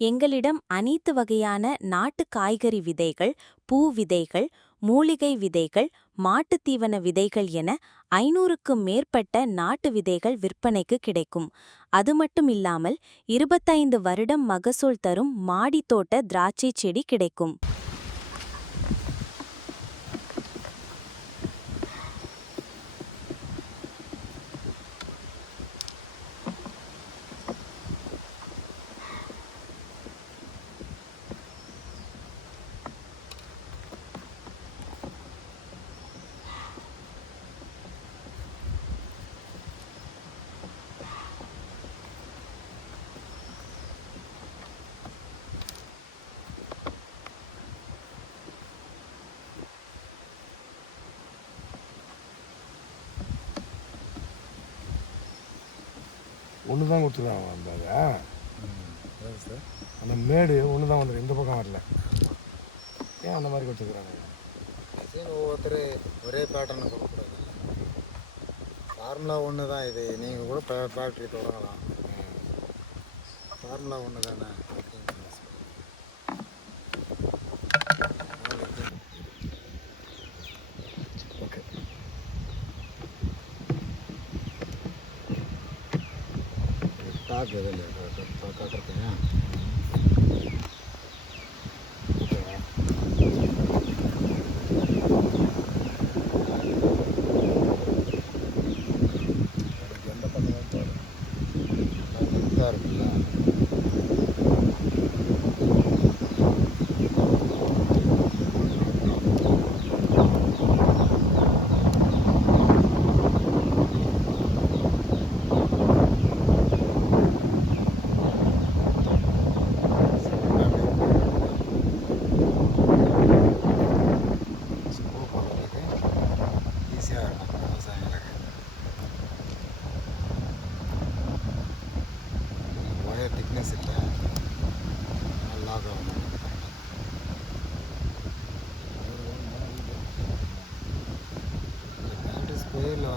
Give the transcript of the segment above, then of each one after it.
எங்களிடம் அனைத்து வகையான நாட்டு காய்கறி விதைகள் பூ விதைகள் மூலிகை விதைகள் மாட்டுத் தீவன விதைகள் என ஐநூறுக்கும் மேற்பட்ட நாட்டு விதைகள் விற்பனைக்கு கிடைக்கும். அது மட்டும் இல்லாமல் இருபத்தைந்து வருடம் மகசூல் தரும் மாடித் தோட்ட திராட்சை செடி கிடைக்கும். ஒன்று தான் கொடுத்துருக்காங்க அந்த அதை சார். அந்த மேடு ஒன்று தான் வந்துருக்கு இந்த பக்கம் வரல. ஏன் அந்த மாதிரி கொடுத்துருக்குறாங்க? ஒவ்வொருத்தர் ஒரே பேட்டர்னு கொடுக்கக்கூடாது. ஃபார்முலா ஒன்று தான் இது. நீங்கள் கூட ஃபேக்ட்ரி தொடங்கலாம். ஃபார்முலா ஒன்று தானே ஓகே ஸ்டாக் எதுவும் இல்லையா காட்டுறதுங்க எந்த பக்கம் போதும் இருக்குல்ல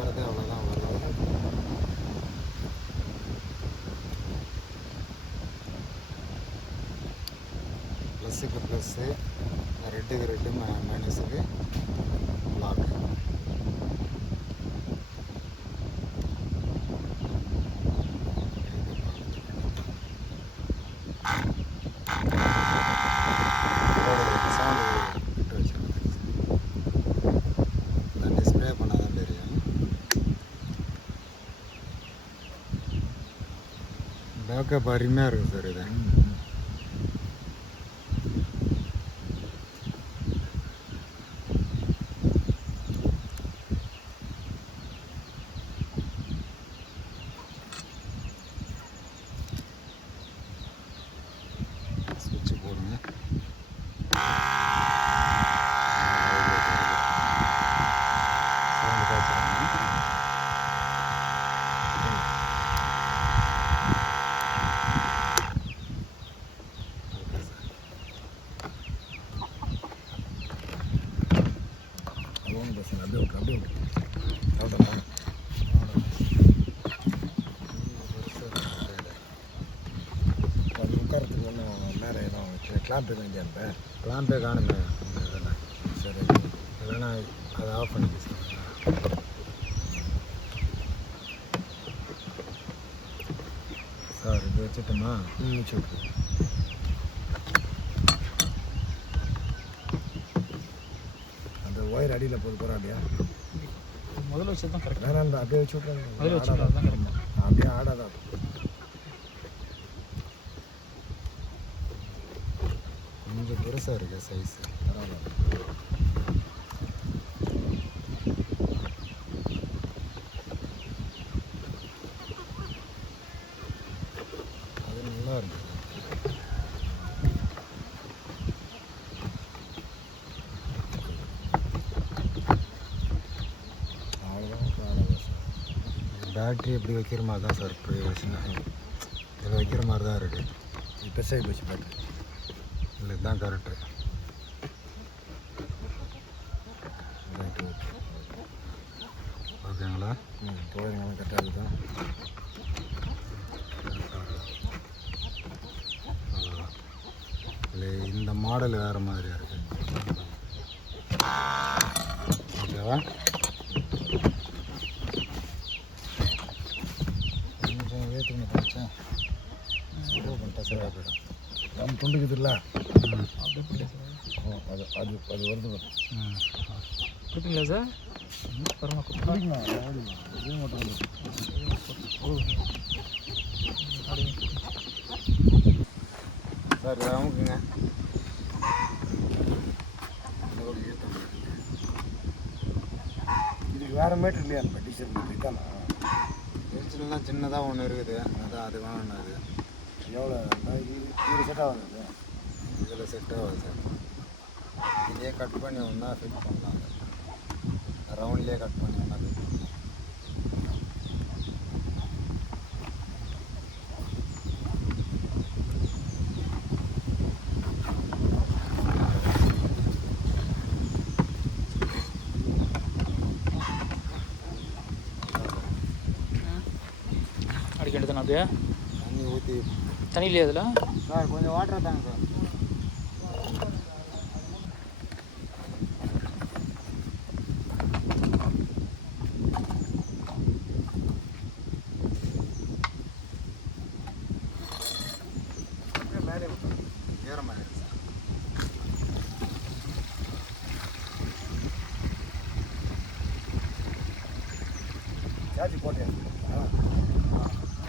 ஸ்பேரில் அவ்வளோதான் வருது ப்ளஸ்ஸுக்கு ப்ளஸ்ஸு ரெட்டுக்கு ரெட்டு மைனஸுக்கு ப்ளாக்கு బాగా పరిమారు సార్ ఇదండి எதுவும் இல்லையா இப்போ லாம்பே காணுமே சரி இல்லைன்னா அதை ஆஃப் பண்ணிக்க சார் சார் இது வச்சுட்டோமா? ம் okay. அந்த ஒயர் அடியில் போது போகிறா அப்படியா முதல்ல வச்சது தான் கரெக்ட் வேணாம் அப்படியே வச்சு விட்றாங்க முதல்ல வச்சு விட்டா தான் correct. அப்படியே ஆடாதான் கொஞ்சம் பெருசாக இருக்குது சைஸ். பரவாயில்ல அது நல்லா இருக்கு. பேட்ரி எப்படி வைக்கிற மாதிரி தான் சார் இப்போ இதில் வைக்கிற மாதிரி தான் இருக்குது பெருசாகி போச்சு பேட்ரி இல்லை இதுதான் கரெக்டு ஓகே ஓகேங்களா? ம் கரெக்டாக இருக்குதான் அவ்வளோதான் இந்த மாடல் வேறு மாதிரியாக இருக்குது ஓகேவா? கொஞ்சம் ஏற்றுக்கணும் படித்தேன் பண்ணிட்டேன் சரியாக போயிடும். நம்ம துண்டுக்குது இல்லை ம் அப்படியே போட்டு சார் அது அது அது வருது கொடுப்பீங்களா சார்? பரவாயில்ல கொடுப்பீங்களா. இதே மட்டும். சார் அமுக்குங்க. இதுக்கு வேறு மீட்டர் இல்லையா? நம்ம டீச்சர் மீட்டர் இதானா பென்சில்லாம் சின்னதாக ஒன்று இருக்குது. அதான் அது வேணும் அது. எவ்வளோ இது? இது செட் ஆகுது. இதில் செட் ஆகாது சார். இதே கட் பண்ணி ஒன்றா ஃபிட் பண்ணலாம். ரவுண்ட்லேயே கட் பண்ணி ஒன்றா ஃபிட் பண்ணலாம். அடிக்க வேண்டியது அப்படியே தண்ணி ஊற்றி தண்ணி இல்லையா அதில் சார் கொஞ்சம் வாட்டர் தாங்க சார் சார்ஜ் போட்டேன்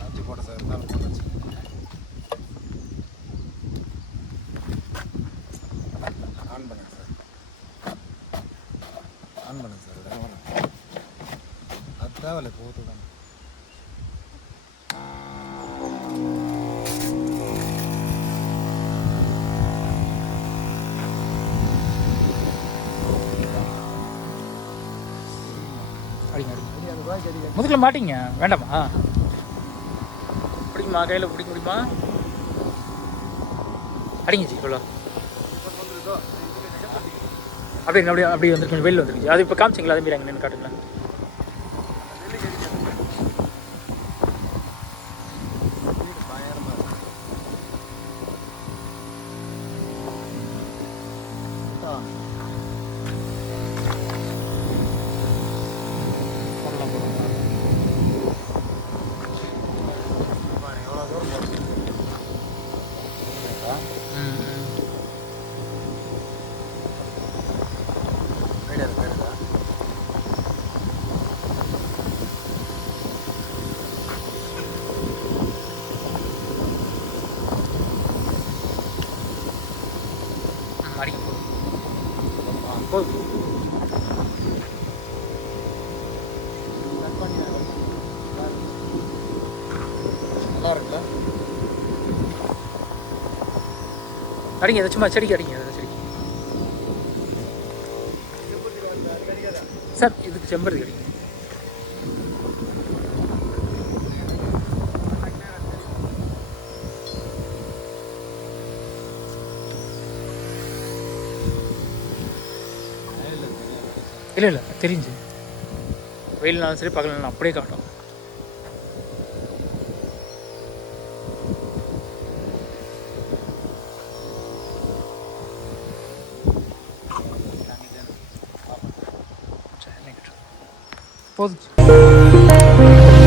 அஞ்சு போட்ட சார் இருந்தாலும் அடிங்க அடிங்க முதுகில் மாட்டிங்க? வேண்டாமா? பிடிக்குமா? கையில் பிடிக்க முடியுமா? அடிங்க ஜி இவ்வளோ. அப்படியே அப்படியே அப்படியே வந்துருக்கு வெளியில் வந்துருக்கு அது இப்போ காமிச்சிங்களா? அதே மாரி அங்கே நின்று காட்டுங்களேன். 어. அடிங்க இதை சும்மா செடிக்கு அடிங்க அதை செடிக்கு. சார் இதுக்கு செம்பருத்தி அடிங்க. இல்லை இல்லை தெரிஞ்சு. வெயில்னாலும் சரி பகல்னாலும் அப்படியே காட்டும் Bozuk.